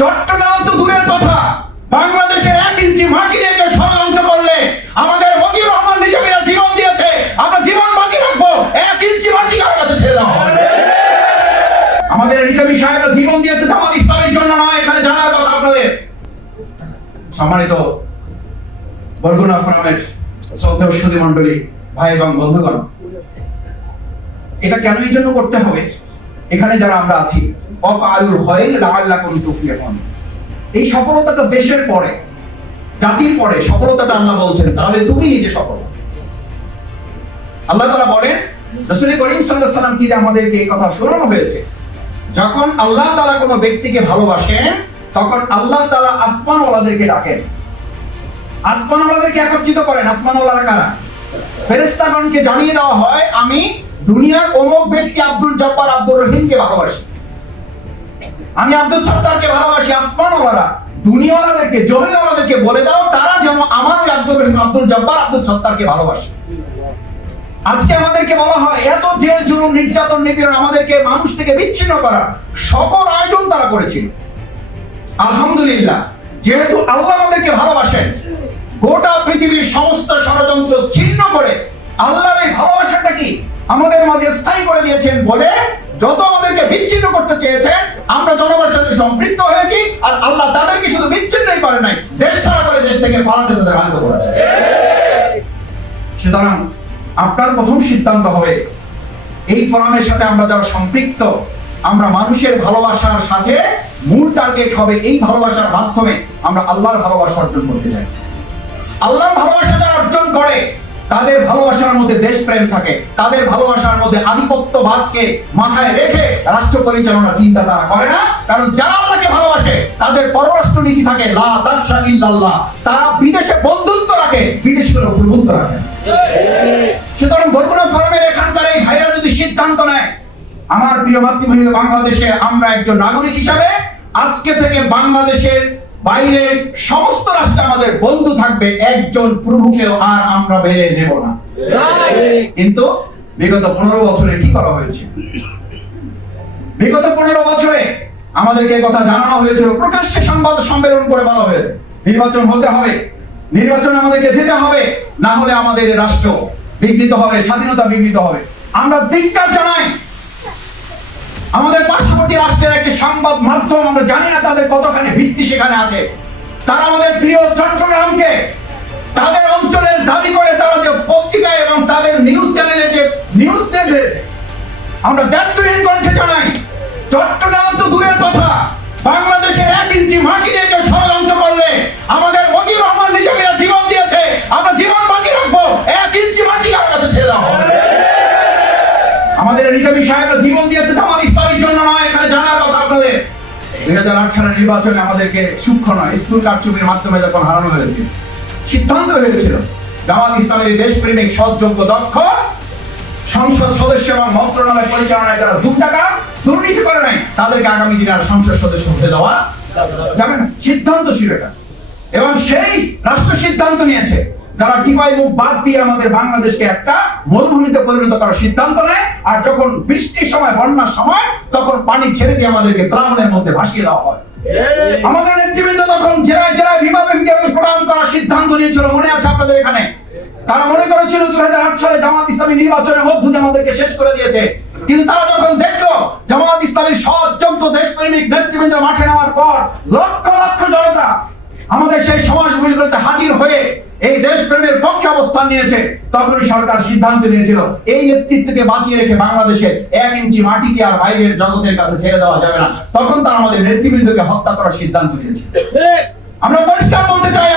চট্টগ্রাম তো দূরের কথা। বাংলাদেশের এক ইঞ্চি মাটি নিয়ে ষড়যন্ত্র করলে আমাদের মতিউর রহমান নিজামীরা জীবন দিয়েছে। আমরা জীবন বাজি রাখব। এক ইঞ্চি মাটি কারও কাছে ছেড়ে দাও আমাদের নিজামী সাহেবরা জীবন দিয়েছে জামাত ইসলামের জন্য নয় এখানে জানার কথা আপনাদের। সম্মানিত বরগুনা ফোরামের শ্রদ্ধেয় সুধী মন্ডলী ভাই এবং বন্ধুগণ, এটা কেন এই জন্য করতে হবে? এখানে যারা আমরা আছি এই সফলতাটা দেশের পরে, জাতির পরে সফলতাটা আল্লাহ বলছেন, তাহলে তুমি নিজে সফল। আল্লাহ তাআলা বলেন, রাসূল করিম আলাইহি সাল্লাম কি আমাদেরকে এই কথা শোনানো হয়েছে? যখন আল্লাহ তাআলা কোনো ব্যক্তিকে ভালোবাসেন, তখন আল্লাহ তাআলা আসমানওয়ালাদেরকে ডাকেন। আসমানওয়ালাদেরকে একত্রিত করেন। আসমানওয়ালারা কারা? ফেরেশতাগণকে জানিয়ে দেওয়া হয়, আমি দুনিয়ার অমুক ব্যক্তি আব্দুল জব্বার আব্দুর রহিমকে ভালোবাসি। আমি আব্দুল সত্তারকে ভালোবাসি, আসমানওয়ালারা, দুনিয়াওয়ালাদেরকে জমিনওয়ালাদেরকে বলে দাও, তারা যেন আমার ওই আব্দুল রহিম আব্দুল জব্বার, আব্দুল সত্তারকে ভালোবাসে। আজকে আমাদেরকে বলা হয়, এত জেল, জুলুম, নির্যাতন, নিপীড়ন আমাদেরকে মানুষ থেকে বিচ্ছিন্ন করা সকল আয়োজন তারা করেছিল। আলহামদুলিল্লাহ, যেহেতু আল্লাহ আমাদেরকে ভালোবাসেন, গোটা পৃথিবীর সমস্ত ষড়যন্ত্র ছিন্ন করে আল্লাহ এই ভালোবাসাটা কি আমাদের মাঝে স্থায়ী করে দিয়েছেন বলে যত আমাদেরকে বিচ্ছিন্ন করতে চেয়েছেন, আমরা জনগণের সাথে সম্পৃক্ত হয়েছি আর আল্লাহ তাদেরকে শুধু বিচ্ছিন্নই করে নাই, দেশ ছাড়া করে দেশ থেকে পালাতে তাদের বাধ্য করেছে। সুতরাং আপনার প্রথম সিদ্ধান্ত হবে, এই ফোরামের সাথে আমরা যারা সম্পৃক্ত, আমরা মানুষের ভালোবাসার সাথে মূল টার্গেট হবে এই ভালোবাসার মাধ্যমে আমরা আল্লাহর ভালোবাসা অর্জন করতে চাই। আল্লাহর ভালোবাসা যারা অর্জন করে তাদের ভালোবাসার মধ্যে দেশপ্রেম থাকে, তাদের ভালোবাসার মধ্যে আধিপত্য আধিপত্যবাদকে মাথায় রেখে রাষ্ট্র পরিচালনা চিন্তা তারা করে না। কারণ যারা আল্লাহকে ভালোবাসে, তাদের পররাষ্ট্র নীতি থাকে, লা তাকশা ইল্লাল্লাহ। তারা বিদেশে বন্ধুত্ব রাখে বিদেশে কোনো বন্ধুত্ব রাখে। সুতরাং বরগুনা ফোরামের এখানকার এই ভাইরা যদি সিদ্ধান্ত নেয়, আমার প্রিয় মাতৃভূমি বাংলাদেশে আমরা একজন নাগরিক হিসাবে, আজকে থেকে বাংলাদেশের সমস্ত রাষ্ট্র আমাদের বন্ধু থাকবে, একজন প্রভুকেও আর আমরা নেব না। কিন্তু বিগত পনেরো বছরে কি করা হয়েছে? বিগত পনেরো বছরে আমাদেরকে কথা জানানো হয়েছিল প্রকাশ্যে সংবাদ সম্মেলন করে বলা হয়েছে। নির্বাচন হতে হবে, নির্বাচন আমাদেরকে যেতে হবে, না হলে আমাদের রাষ্ট্র বিঘ্নিত হবে, স্বাধীনতা বিঘ্নিত হবে। আমরা ধিক্কার জানাই, আমাদের পার্শ্ববর্তী রাষ্ট্রের একটি সংবাদ মাধ্যম, আমরা জানি না তাদের ভিত্তি সেখানে আছে। তারা আমাদের প্রিয় চট্টগ্রামকে তাদের অঞ্চলের দাবি করে তারা যে পত্রিকায় এবং তাদের নিউজ চ্যানেলে যে নিউজ দেখে আমরা দায়িত্বহীন কণ্ঠে জানাই, চট্টগ্রাম তো দূরের কথা, বাংলাদেশের এক ইঞ্চি মাটি নিয়ে কেউ ষড়যন্ত্র করলে আমাদের মতিউর রহমান নিজামীরা জীবন দিয়েছে, আমরা জীবন বাজি রাখব, এক ইঞ্চি মাটি কারও কাছে ছেড়ে দাও আমাদের নিজামী সাহেবরা জীবন দিয়েছে জামাত দুই হাজার আট সালের নির্বাচনে আমাদেরকে সূক্ষ্ম নয় স্কুল কারচুপির মাধ্যমে যখন হারানো হয়েছে, সিদ্ধান্ত হয়েছিল, জামাত ইসলামের সৎযোগ্য, দক্ষ সংসদ সদস্য এবং মন্ত্রণালয় পরিচালনায় যারা দু টাকা দুর্নীতি করে নাই, তাদেরকে আগামী দিনে আর সংসদ সদস্য হতে দেওয়া যাবে না। সিদ্ধান্ত ছিল এটা। এবং সেই রাষ্ট্র সিদ্ধান্ত নিয়েছে। যারা টিপাই মুখ বাদ দিয়ে আমাদের বাংলাদেশকে একটা মরুভূমিতে পরিণত করার সিদ্ধান্ত নেয় আর যখন বৃষ্টির সময় বন্যার সময় তখন পানি ছেড়ে দিয়ে আমাদেরকে প্লাবনের মধ্যে ভাসিয়ে দেওয়া হয়। আমাদের নেতৃবৃন্দ তখন জেলায় জেলায় বিভাবে প্রদান করার সিদ্ধান্ত নিয়েছিল মনে আছে আপনাদের এখানে? তারা মনে করেছিল দুই হাজার আট সালে জামাত ইসলামী নির্বাচনের মধ্য দিয়ে আমাদেরকে শেষ করে দিয়েছে। কিন্তু তারা যখন দেখল জামাত ইসলামীর সৎ যোগ্য দেশপ্রেমিক নেতৃবৃন্দ মাঠে নেওয়ার পর লক্ষ লক্ষ জনতা আমাদের সেই সমাজ সমাজগুলিতে হাজির হয়ে এই দেশপ্রেমের পক্ষে অবস্থান নিয়েছে। তখনই সরকার সিদ্ধান্ত নিয়েছিল এই নেতৃত্বকে বাঁচিয়ে রেখে বাংলাদেশের এক ইঞ্চি মাটিকে আর বাইরের জগতের কাছে ছেড়ে দেওয়া যাবে না। তখন তারা আমাদের নেতৃবৃন্দকে হত্যা করার সিদ্ধান্ত নিয়েছে। আমরা পরিষ্কার বলতে চাই